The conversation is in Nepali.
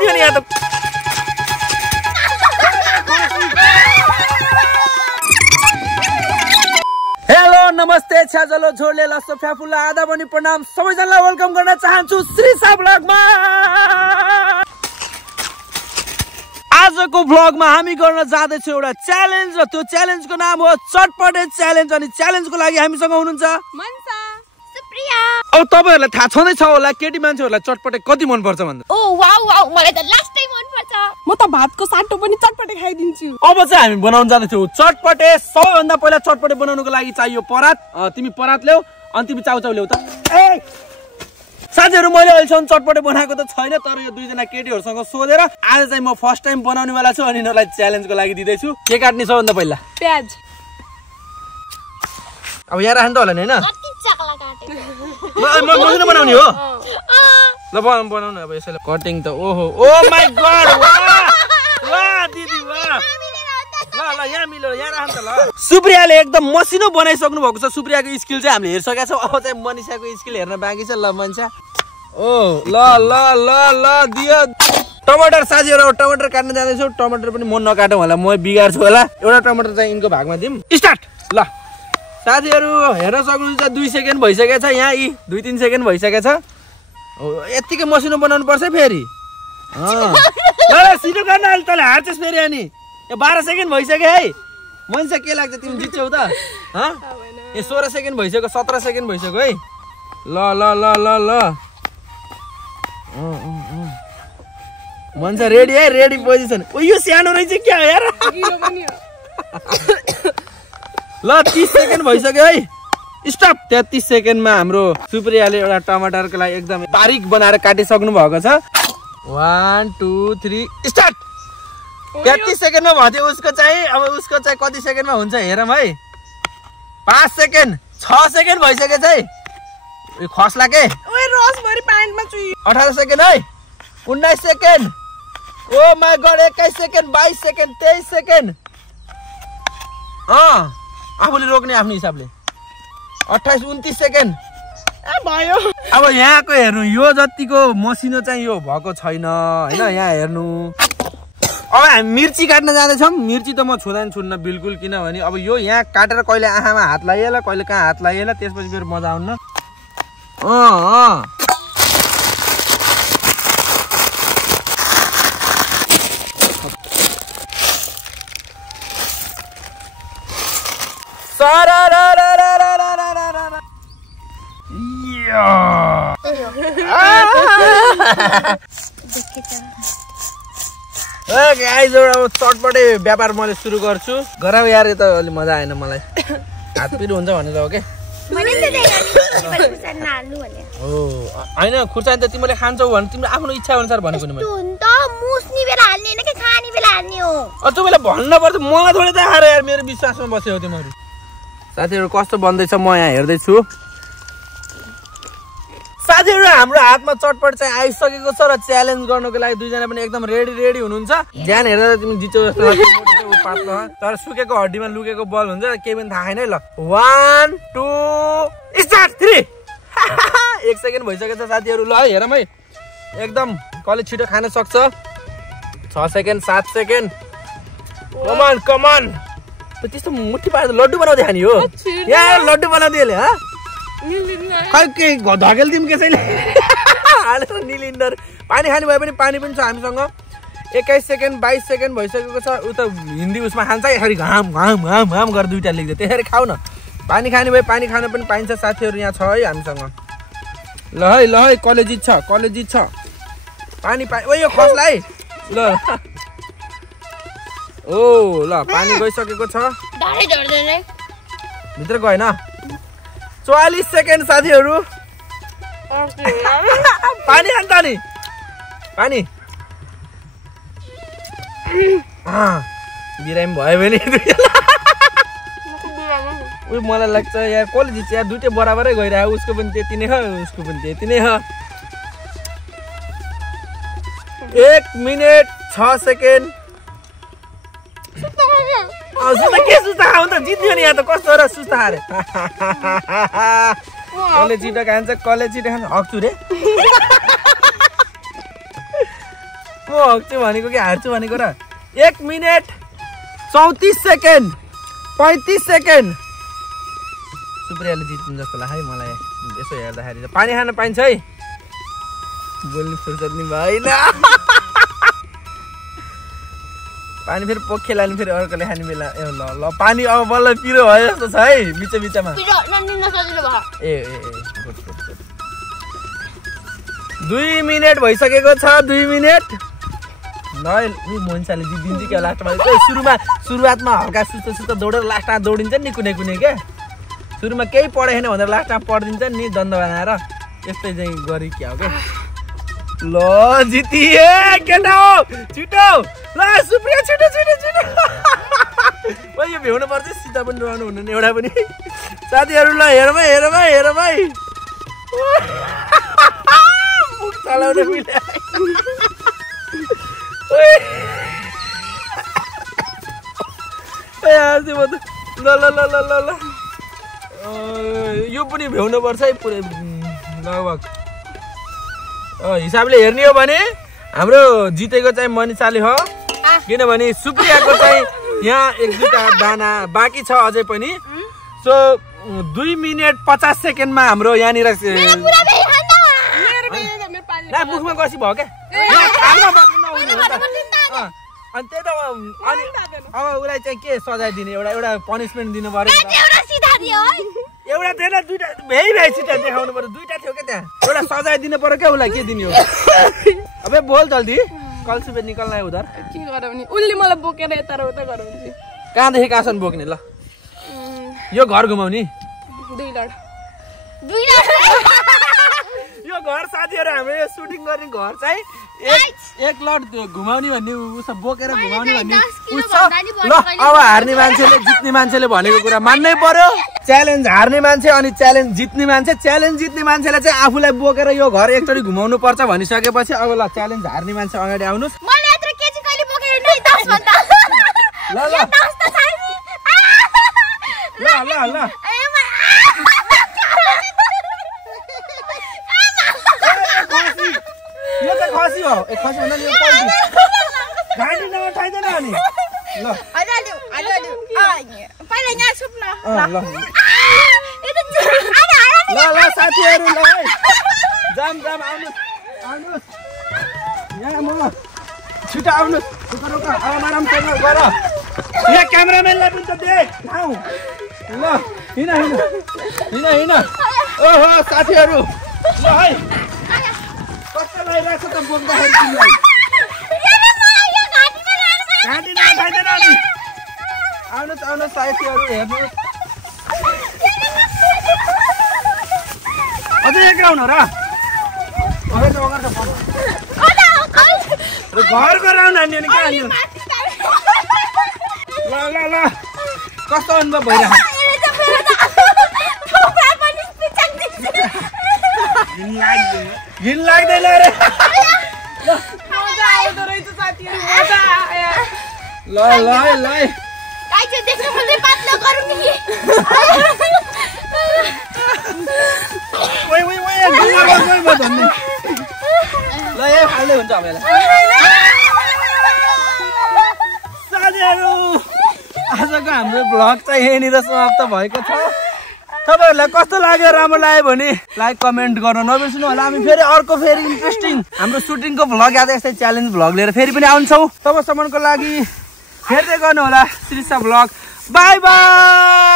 जित्यो नि यहाँ त हेलो नमस्ते छ्याजलो छोडले लस्सो फ्याफुल्ला आधा पनि प्रणाम सबैजनालाई वेलकम गर्न चाहन्छु श्रीसा ब्लगमा। आजको ब्लगमा हामी गर्न जाँदैछौँ एउटा च्यालेन्ज र त्यो च्यालेन्जको नाम हो चटपटे च्यालेन्ज। अनि च्यालेन्जको लागि हामीसँग हुनुहुन्छ मनसा, सुप्रिया। अब तपाईहरुलाई थाहा छँदैछ होला केटी मान्छेहरुलाई चटपटे कति मन पर्छ भन्दा। ओ वाउ वाउ मलाई त लास्टै मन पर्छ। म त भातको साटो पनि चटपटे खाइदिन्छु। अब चाहिँ हामी बनाउन जाँदैछौँ चटपटे। सबैभन्दा पहिला चटपटे बनाउनको लागि चाहियो परात। तिमी परात ल्याऊ अनि तिमी चाउचाउ ल्याऊ त। ए साथीहरु मैले अहिलेसम्म चटपटे बनाएको त छैन, तर यो दुईजना केटीहरुसँग सोधेर आज चाहिँ म फर्स्ट टाइम बनाउने वाला छु अनि यिनीहरुलाई च्यालेन्जको लागि दिदैछु। के काट्ने सबभन्दा पहिला? प्याज। अब यहाँ राख्नु त होला नि हैन? कति चकला काटेको। म मसिनो बनाउने हो। ल बनाउनु अब यसैले कटिङ त ओहो ओ माय गॉड वाह वाह दिदी वाह। ल यहाँ मिल्यो यहाँ राख्नु त ल। सुप्रियाले एकदम मसिनो बनाइसक्नु भएको छ। सुप्रियाको स्किल चाहिँ हामीले हेरिसकेका छौँ। अब चाहिँ मनिषाको स्किल हेर्न बाँकी छ। ल मनिषा ओ ल ल ल ल दियो। टमाटर साथीहरु टमाटर काट्न जाँदैछौँ। टमाटर पनि म नकाटौँ होला, म बिगार्छु होला। एउटा टमाटर चाहिँ यिनको भागमा दिउँ। स्टार्ट। ल साथीहरु हेर्न सक्नुहुन्छ 2 सेकेन्ड भइसकेको छ। यहाँ 2-3 सेकेन्ड भइसकेको छ। यतिकै मसिनो बनाउनु पर्छ फेरि। ल सिधो गर्न अहिले तँले हार्छस् फेरि। अनि यो 12 सेकेन्ड भइसक्यो है। मनिषा के लाग्छ तिमी जित्छौ त? ए 16 सेकेन्ड भइसक्यो, 17 सेकेन्ड भइसक्यो है। ल ल ल ल ल मनिषा रेडी है? Ready position. ओ यो सानो रहेछ क्या यार। ल 30 सेकेन्ड भइसक्यो है। स्टप। 33 सेकेन्डमा हाम्रो सुप्रियाले एउटा टमाटरको लागि एकदम बारीक बनाएर काटिसक्नु भएको छ। 1 2 3 स्टार्ट। 33 सेकेन्डमा भयो उसको चाहिँ। अब उसको चाहिँ कति सेकेन्डमा हुन्छ हेरौँ है। 5 सेकेन्ड 6 सेकेन्ड भइसक्यो चाहिँ। यो खस्ला के? ओए रसभरि पानीमा चुई। 18 सेकेन्ड है। 19 second. Oh my God 21 second 22 second 23 second. आफूले रोक्ने आफ्नो हिसाबले। 28 29 सेकेन्ड भयो। अब यहाँको हेर्नु यो जतिको मसिनो चाहिँ यो भएको छैन हैन। यहाँ हेर्नु। अब हामी मिर्ची काट्न जाँदैछौँ। मिर्ची त म छुन्न बिल्कुल, किनभने अब यो यहाँ काटेर कहिले आँखामा हात लगाइएला कहिले कहाँ हात लगाइएला, त्यसपछि फेरि मजा आउन्न। चटपटे व्यापार मैले सुरु गर्छु। गराउ यार, यो त अलि मजा आएन मलाई। हात पिरो हुन्छ भनेर हो के? होइन खुर्सानी त तिमीले खान्छौ भने तिम्रो आफ्नो इच्छा अनुसार भनेको नि मैले। त्यो बेला भन्न पर्छ। मलाई थोरै त आएर यार मेरो विश्वासमा बस्यो तिमीहरू। साथीहरू कस्तो बन्दैछ म यहाँ हेर्दैछु। साथीहरू हाम्रो हातमा चटपट चाहिँ आइसकेको छ र च्यालेन्ज गर्नको लागि दुईजना पनि एकदम रेडी हुनुहुन्छ। ध्यान हेर्दा तिमी जित्छौ जस्तो लाग्छ। पातलो तर सुकेको हड्डीमा लुकेको बल हुन्छ, केही पनि थाहा छैन है। ल 1 2 स्टार्ट 3 1 सेकेन्ड भइसकेको छ साथीहरू। ल हेरौँ है एकदम कसले छिटो खान सक्छ। 6 सेकेन्ड 7 सेकेन्ड। कमान कमान। त्यस्तो मुठी पारेर लड्डु बनाउँदै खाने हो यहाँ। लड्डु बनाउँदै खै के धकेल्दिउँ कसैले हालेर निलिन्डर। पानी खाने भए पनि पानी पनि छ हामीसँग। 21 सेकेन्ड 22 सेकेन्ड भइसकेको छ। उता हिन्दी उसमा खान्छ यसरी घाम घाम घाम घाम गरेर दुईटा लेख्दै त्यसरी खाऊ न। पानी खाने भए पानी खान पनि पाइन्छ साथीहरू। यहाँ छ है हामीसँग। ल है कलेजी छ पानी ओ यो खस्ला है। ल ओ ल पानी गइसकेको छ। भित्र गएन। 44 सेकेन्ड साथीहरू। पानी खान्छ नि पानी। बिरामी भयो भने मलाई लाग्छ यार कसले जित्छ यार। दुइटै बराबरै गइरहेको। उसको पनि त्यति नै हो उसको पनि त्यति नै हो। 1 मिनेट 6 सेकेन्ड। के सुस्ता खाऊ त जित्यो नि यहाँ त। कस्तो र सुस्ता खारे। कसले छिटो खान्छ कसले छिटो खान्छ हक्छु रे। म हक्छु भनेको कि हार्छु भनेको र 1 मिनेट 34 सेकेन्ड 35 सेकेन्ड सुप्रियाले जित्नु जस्तो लाग्छ है मलाई यसो हेर्दाखेरि पानी खान पाइन्छ है बोल्ने फुर्सद नि भएन पानी फेरि पोखे लाने फेरि अर्कोले खाने बेला ए ल ल पानी अब बल्ल पिरो भयो जस्तो छ है बिच बिचमा ए 2 मिनेट भइसकेको छ 2 मिनेट मोन्साले जितिन्छ क्या लास्टमा सुरुवातमा हल्का सुस्तो दौडेर लास्टमा दौडिन्छ नि कुनै क्या सुरुमा केही पढेन भनेर लास्टमा पढिदिन्छ नि दण्ड बनाएर यस्तै चाहिँ गरी क्या हो क्या ल जितिए केटा हो छिटो ल सुप्रिया छिटो यो भ्याउनु पर्छ सिधा पनि रहनु हुँदैन एउटा पनि साथीहरू ल हेर भाइ मुख चलाउने मिले ल यो पनि भ्याउनु पर्छ है पुरै लगभग हिसाबले हेर्ने हो भने हाम्रो जितेको चाहिँ मनिषाले हो किनभने सुप्रियाको चाहिँ यहाँ 1-2टा दाना बाँकी छ अझै पनि सो 2 मिनेट 50 सेकेन्डमा हाम्रो यहाँनिर मुखमा गसी भयो क्या अनि त्यही त अनि अब उसलाई चाहिँ के सजाय दिने एउटा पनिसमेन्ट दिनु पर्यो एउटा थिएन 2टा भ्याइ छिटा देखाउनु पर्यो 2टा थियो क्या त्यहाँ एउटा सजाय दिनु पर्यो क्या उसलाई के दिने हो अबे बोल जल्दी कल सुबह निकल्न है उधर के गरौ नि उल्ले मलाई बोकेर यता र उता गराउँछ कहाँदेखि कहाँसम्म बोक्ने ल यो घर घुमाउने 2 लड यो घर साथीहरु हाम्रो यो सुटिङ गर्ने घर चाहिँ एक लट घुमाउने भन्ने उसो बोकेर घुमाउने भन्ने उस ल अब हार्ने मान्छेले जित्ने मान्छेले भनेको कुरा मान्नै पर्यो च्यालेन्ज हार्ने मान्छे अनि च्यालेन्ज जित्ने मान्छे च्यालेन्ज जित्ने मान्छेले चाहिँ आफूलाई बोकेर यो घर एकचोटी घुमाउनु पर्छ भनिसकेपछि अब ल च्यालेन्ज हार्ने मान्छे अगाडि आउनुस् मैले यत्रो केजी कहिले बोकेर नै 10 भन्दा ल ल 10 त छैन ल ल ल यो त खसी हो एक खसी भन्दा यो पल्टी गाडी नउठाइदैन अनि ल अलि पहिला यहाँ सुप्न ल ल ल साथीहरु ल है जाम आउनुस् यहाँ म छिटो आउनुस् रोक आरामसँग गर यहाँ क्यामेराम्यानलाई पनि त देख आऊ ल हिँड ओहो साथीहरु ल है कस्तो लागिरहेको छ त बोक्दाखेरि तिमीलाई घाँटी नउठाइदैन अनि आउनुहोस् साथीहरु हेर्नुहोस् अझै एक राउन्ड हो र घरको राउन्ड हान्यो नि कहाँ हान्यो ल कस्तो अनुभव भइरहेको घिन लाग्दैन रे ल देख्नु खोज्दै पातलो गरौँ नि ल ए हाल्दै हुन्छ हामीलाई साथीहरु आजको हाम्रो भ्लग चाहिँ यहीँनिर समाप्त भएको छ तपाईहरुलाई कस्तो लाग्यो राम्रो लाग्यो भने लाइक कमेन्ट गर्न नबिर्सनु होला हामी फेरि इन्ट्रेस्टिङ हाम्रो सुटिङको भ्लग या यस्तै च्यालेन्ज भ्लग लिएर फेरि पनि आउँछौँ तबसम्मको लागि हेर्दै गर्नु होला श्रीसा भ्लग बाइ बाइ